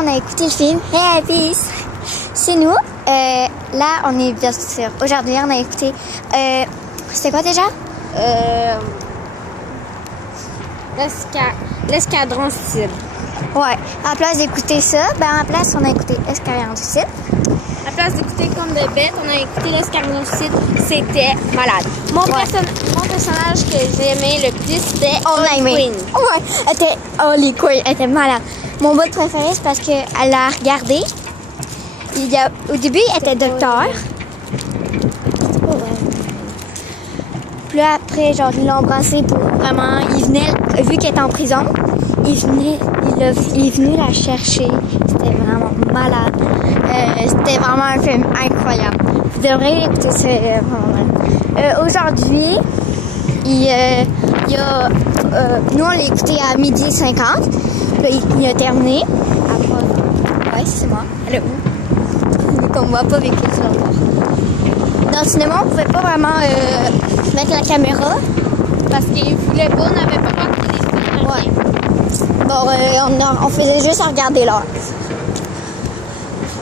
on a écouté le film Hey Peace. C'est nous. Là, on est bien sûr. Aujourd'hui, on a écouté. C'était quoi déjà? L'escadron suicide. Ouais. À la place d'écouter ça, à la place, on a écouté Escadron suicide. À la place d'écouter Comme de bête, on a écouté l'escadron suicide. C'était malade. Mon personnage que j'aimais le plus, c'était Harley Quinn. Ouais. Harley Quinn. Elle était malade. Mon bout préféré, c'est parce qu'elle a regardé. Au début, elle était docteur. Puis là, après, genre, ils l'ont embrassée pour vraiment... vu qu'elle était en prison, il est venu la chercher. C'était vraiment malade. C'était vraiment un film incroyable. Vous devriez écouter ça. Aujourd'hui, nous, on l'a écouté à 12h50. Là, il a terminé. Ouais, c'est moi. Elle est où? Donc, on ne voit pas avec les autres. Dans le cinéma, on ne pouvait pas vraiment mettre la caméra. Parce qu'il voulait pas, on n'avait pas peur que les films. Ouais. Bon, on faisait juste regarder l'heure.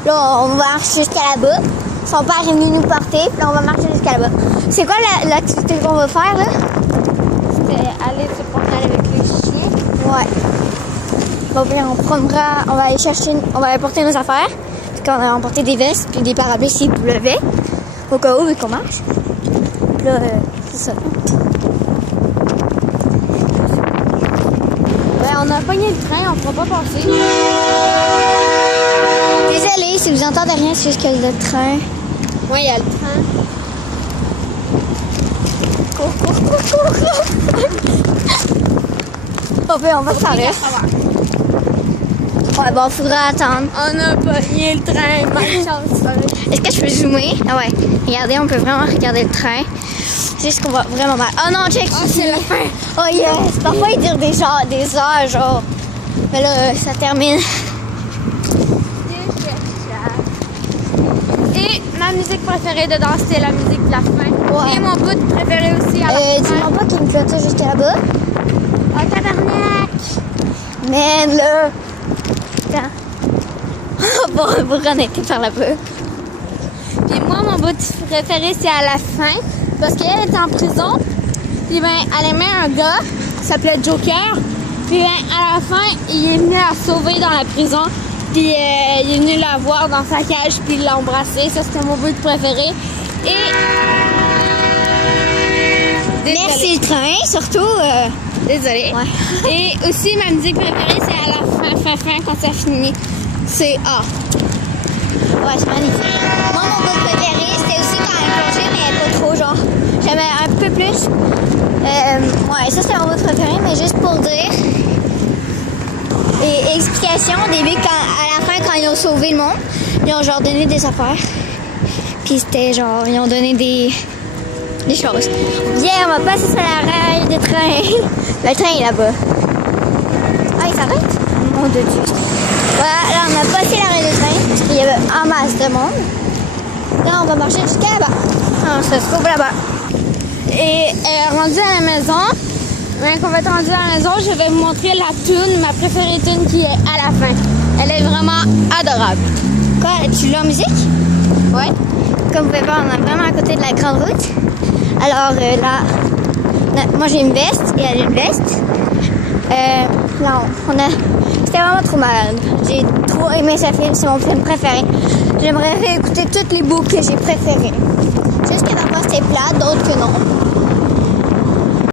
Là, on marche jusqu'à là-bas. Son père est venu nous porter, puis là, on va marcher jusqu'à là-bas. C'est quoi l'activité qu'on va faire, là? C'était aller se promener avec les chiens. Ouais. Bon, puis on va aller chercher, on va aller porter nos affaires. Puis qu'on va emporter des vestes, puis des parapluies s'il pleuvait. Au cas où, vu qu'on marche. Puis là, c'est ça. On a pogné le train, on ne pourra pas passer. Désolée, si vous entendez rien, c'est juste qu'il y a le train. Oui, il y a le train. On va s'arrêter. Ouais, bon, faudra attendre. On a pogné le train, bonne chance. Est-ce que je peux zoomer? Ah ouais, regardez, on peut vraiment regarder le train. C'est juste qu'on va vraiment mal. Oh non, check! Oh, c'est la fin! Oh yes! Parfois, ils disent des heures, genre. Mais là, ça termine. Et ma musique préférée dedans, c'était la musique de la fin. Ouais. Et mon bout préféré aussi à la fin. Dis-moi pas qu'il me clôture jusqu'à là-bas. Oh, tabarnak! Man, là! Bon, pourquoi on a été par là-bas? Puis moi, mon bout préféré, c'est à la fin. Parce qu'elle était en prison. Puis elle aimait un gars qui s'appelait Joker. Puis à la fin, il est venu la sauver dans la prison. Puis il est venu la voir dans sa cage. Puis il l'a embrassée. Ça, c'était mon bout préféré. Et... Merci le train, surtout. Désolée. Ouais. Et aussi, ma musique préférée, c'est à la fin, quand ça finit. C'est A. Ouais, c'est magnifique. Moi, mon bout préféré, c'était aussi quand elle plongeait, mais pas trop, genre. J'aimais un peu plus. Ouais, ça, c'était mon bout préféré, mais juste pour dire. Et explication, au début, à la fin, quand ils ont sauvé le monde, ils ont genre donné des affaires. Puis c'était genre, ils ont donné des choses. Yeah, on va passer sur la rail de train. Le train est là-bas. Ah, il s'arrête? Mon Dieu. Voilà, là, on a passé la rail de train parce qu'il y avait en masse de monde. Là, on va marcher jusqu'à là-bas. On se trouve là-bas. Et rendu à la maison, quand on va être rendu à la maison, je vais vous montrer la tune, ma préférée tune qui est à la fin. Elle est vraiment adorable. Quoi, tu l'as en musique? Ouais. Comme vous pouvez voir, on est vraiment à côté de la grande route. Alors là, moi j'ai une veste et elle a une veste. Là, c'était vraiment trop malade. J'ai trop aimé ce film, c'est mon film préféré. J'aimerais réécouter toutes les boucles que j'ai préférées. Juste que parfois c'était plat, d'autres que non.